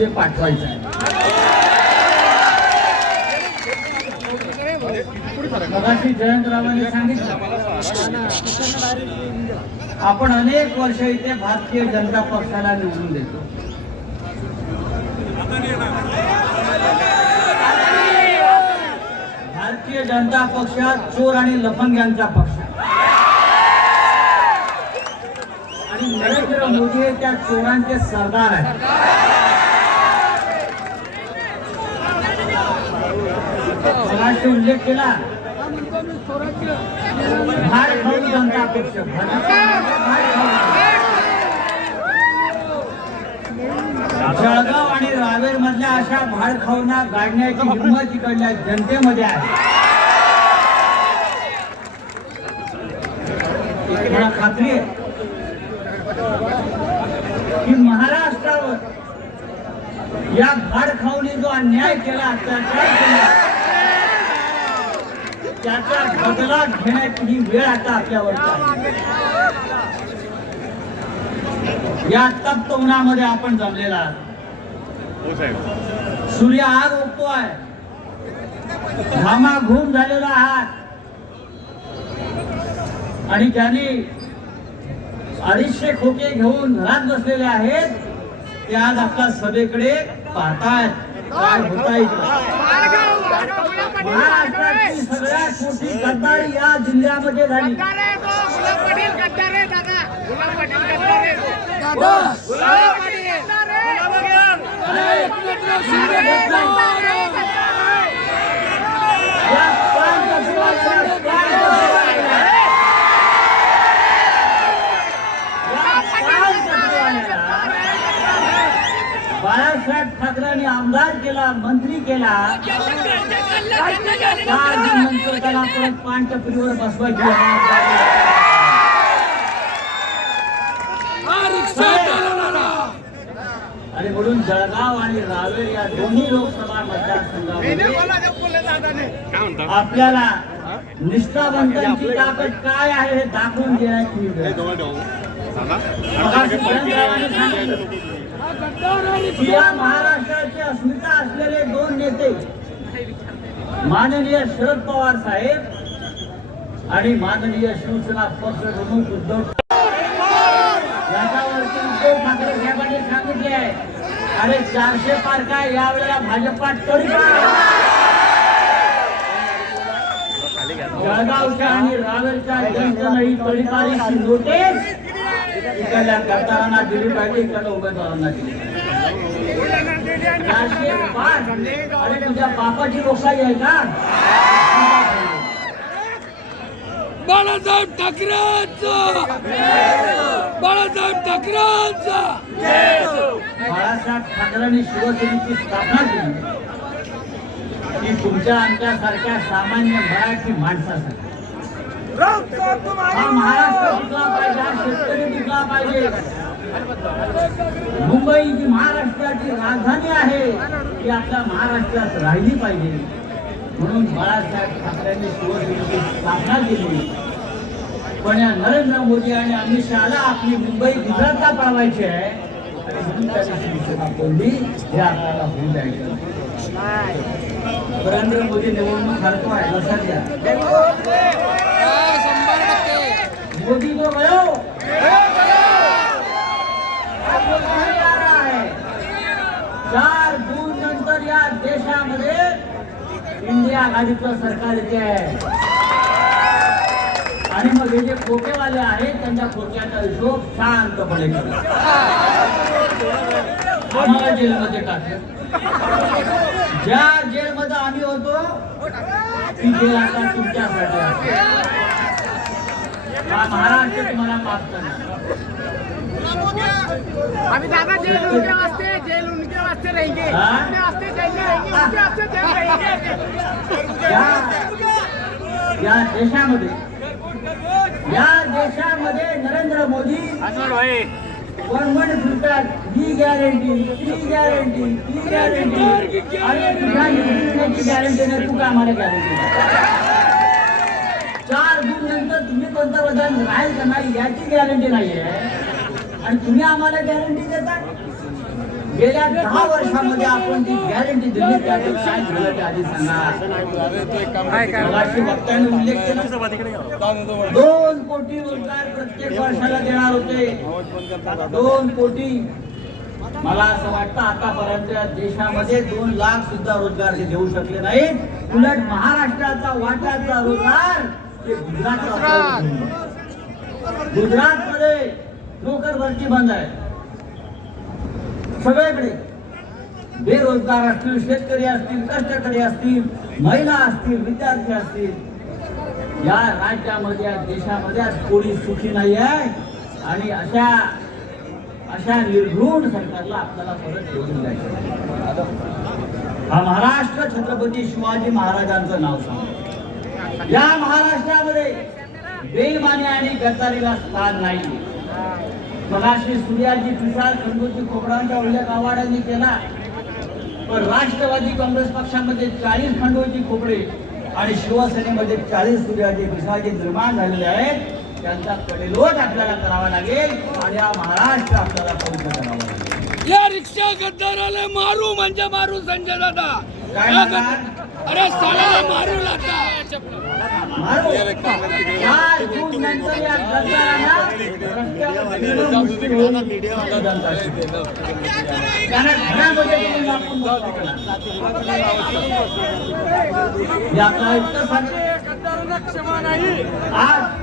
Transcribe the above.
मध्ये पाठवायचं आहे. मगाशी जयंतरावांनी सांगितलं आपण अनेक वर्ष इथे भारतीय जनता पक्षाला निवडून देतो. भारतीय जनता पक्षात चोर आणि लफंग्यांचा पक्ष. आणि नरेंद्र मोदी हे त्या चोरांचे सरदार आहेत. मगाशी उल्लेख केला. खाऊ जनता पक्ष जळगाव आणि रावेर मधल्या अशा भाड खाऊना गाडण्याची हिंमत इकडल्या जनतेमध्ये आहे. मला खात्री आहे की महाराष्ट्रावर या भाड खाऊने जो अन्याय केला त्या केला त्याचा बदला घेण्याची ही वेळ आता आपल्यावर आहे. या तप्त उन्हामध्ये आपण जमलेला आहात. सूर्य आग ओकतोय घामाघूम झालेला आहात. आणि त्यांनी अडीचशे खोके घेऊन घरात बसलेले आहेत ते आज आपल्या सभेकडे पाहतायत. काय होता सगळ्यात मोठी गद्दारी या जिल्ह्यामध्ये झाली. या बाळासाहेब ठाकरेंनी आमदार केला मंत्री केला. नंतर त्याला परत पानटपरीवर बसवायची. आणि म्हणून जळगाव आणि रावेर या दोन्ही लोकसभा मतदारसंघामध्ये आपल्याला निष्ठावंतांची ताकद काय आहे हे दाखवून देण्याची या महाराष्ट्राची अस्मिता असलेले दोन नेते माननीय शरद पवार साहेब आणि माननीय शिवसेना पक्ष प्रमुख उद्धव याच्यावरती उद्धव ठाकरे साहेबांनी सांगितले अरे चारशे पार काय यावेळेला भाजपात तरी जळगावच्या आणि रावेरच्या जनतेनं ही तडीपारीची नोटीस इकडल्या गद्दारांना दिली पाहिजे इकडल्या उमेदवारांना दिली पाहिजे. तुझ्या बापाची लोकशाही आहे का बाळासाहेब ठाकरेंचा बाळासाहेब ठाकरेंचा बाळासाहेब ठाकरेंनी शिवसेनेची स्थापना केली. की तुमच्या आमच्यासारख्या सामान्य मराठी माणसासाठी. हा महाराष्ट्र टिकला पाहिजे हा शेतकरी टिकला पाहिजे. मुंबई जी महाराष्ट्राची राजधानी आहे ती आपल्या महाराष्ट्रात राहिली पाहिजे. म्हणून बाळासाहेब ठाकरेंनी शिवसेनेची स्थापना केली. पण या नरेंद्र मोदी आणि अमित शहाला आपली मुंबई गुजरातला पळवायची आहे. नरेंद्र मोदी निवडणूक हरतोय लक्षात घ्या. मोदी को गयो। चार जून नंतर या देशामध्ये इंडिया आघाडीचं सरकार येते आहे. आणि मग हे जे खोकेवाले आहेत त्यांच्या खोक्याचा हिशोब शांतपणे करा. आम्हाला जेलमध्ये टाकलं ज्या जेलमध्ये आम्ही होतो ती जेल आता तुमच्यासाठी आहे. हा महाराष्ट्र तुम्हाला माफ करणार अभी दादा जेल उनके वास्ते जेल उनके वास्ते रहेंगे? अपने वास्ते जेल में रहेंगे उनके वास्ते जेल रहेंगे। या या देशामध्ये? या देशामध्ये नरेंद्र मोदी? वणवण फिरतात? ही गॅरंटी ती गॅरंटी ती गॅरंटी आणि तुझ्या गॅरंटी नाही तू काय मला गॅरंटी तुम्ही पंतप्रधान राहील का नाही याची गॅरंटी नाही आहे आणि तुम्ही आम्हाला गॅरंटी देता? गेल्या दहा वर्षामध्ये आपण जी गॅरंटी दिली ते आधी सांगा उल्लेख केला. दोन कोटी रोजगार प्रत्येक वर्षाला देणार होते. दोन कोटी. मला असं वाटतं आतापर्यंत देशामध्ये दोन लाख सुद्धा रोजगार ते देऊ शकले नाहीत. उलट महाराष्ट्राचा वाट्याचा रोजगार ते गुजरात. मध्ये नोकर भरती बंद आहे. सगळ्याकडे. बेरोजगार असतील शेतकरी असतील कष्टकरी असतील महिला असतील विद्यार्थी असतील. या राज्यामध्ये या देशामध्ये आज कोणी सुखी नाही आहे. आणि अशा अशा निर्घृण सरकारला आपल्याला परत घेऊन जायचं हा महाराष्ट्र छत्रपती शिवाजी महाराजांचं नाव सांग या महाराष्ट्रामध्ये बेईमानी आणि गद्दारीला स्थान नाही. मगाशी सूर्याजी पिसाळ खंडोजी खोबरांचा उल्लेख आव्हाडांनी केला. पण राष्ट्रवादी काँग्रेस पक्षामध्ये चाळीस खंडोजी खोबडे आणि शिवसेनेमध्ये चाळीस सूर्याजी पिसाळजी निर्माण झालेले आहेत. त्यांचा कडेलोट आपल्याला करावा लागेल आणि हा महाराष्ट्र आपल्याला पवित्र करावा लागेल. या रिक्षा गद्दाराला मारू म्हणजे मारू संजय दादा. काय अरे साला मारू आता मारू. चार जून गद्दारांना रस्त्यावर फिरणं आज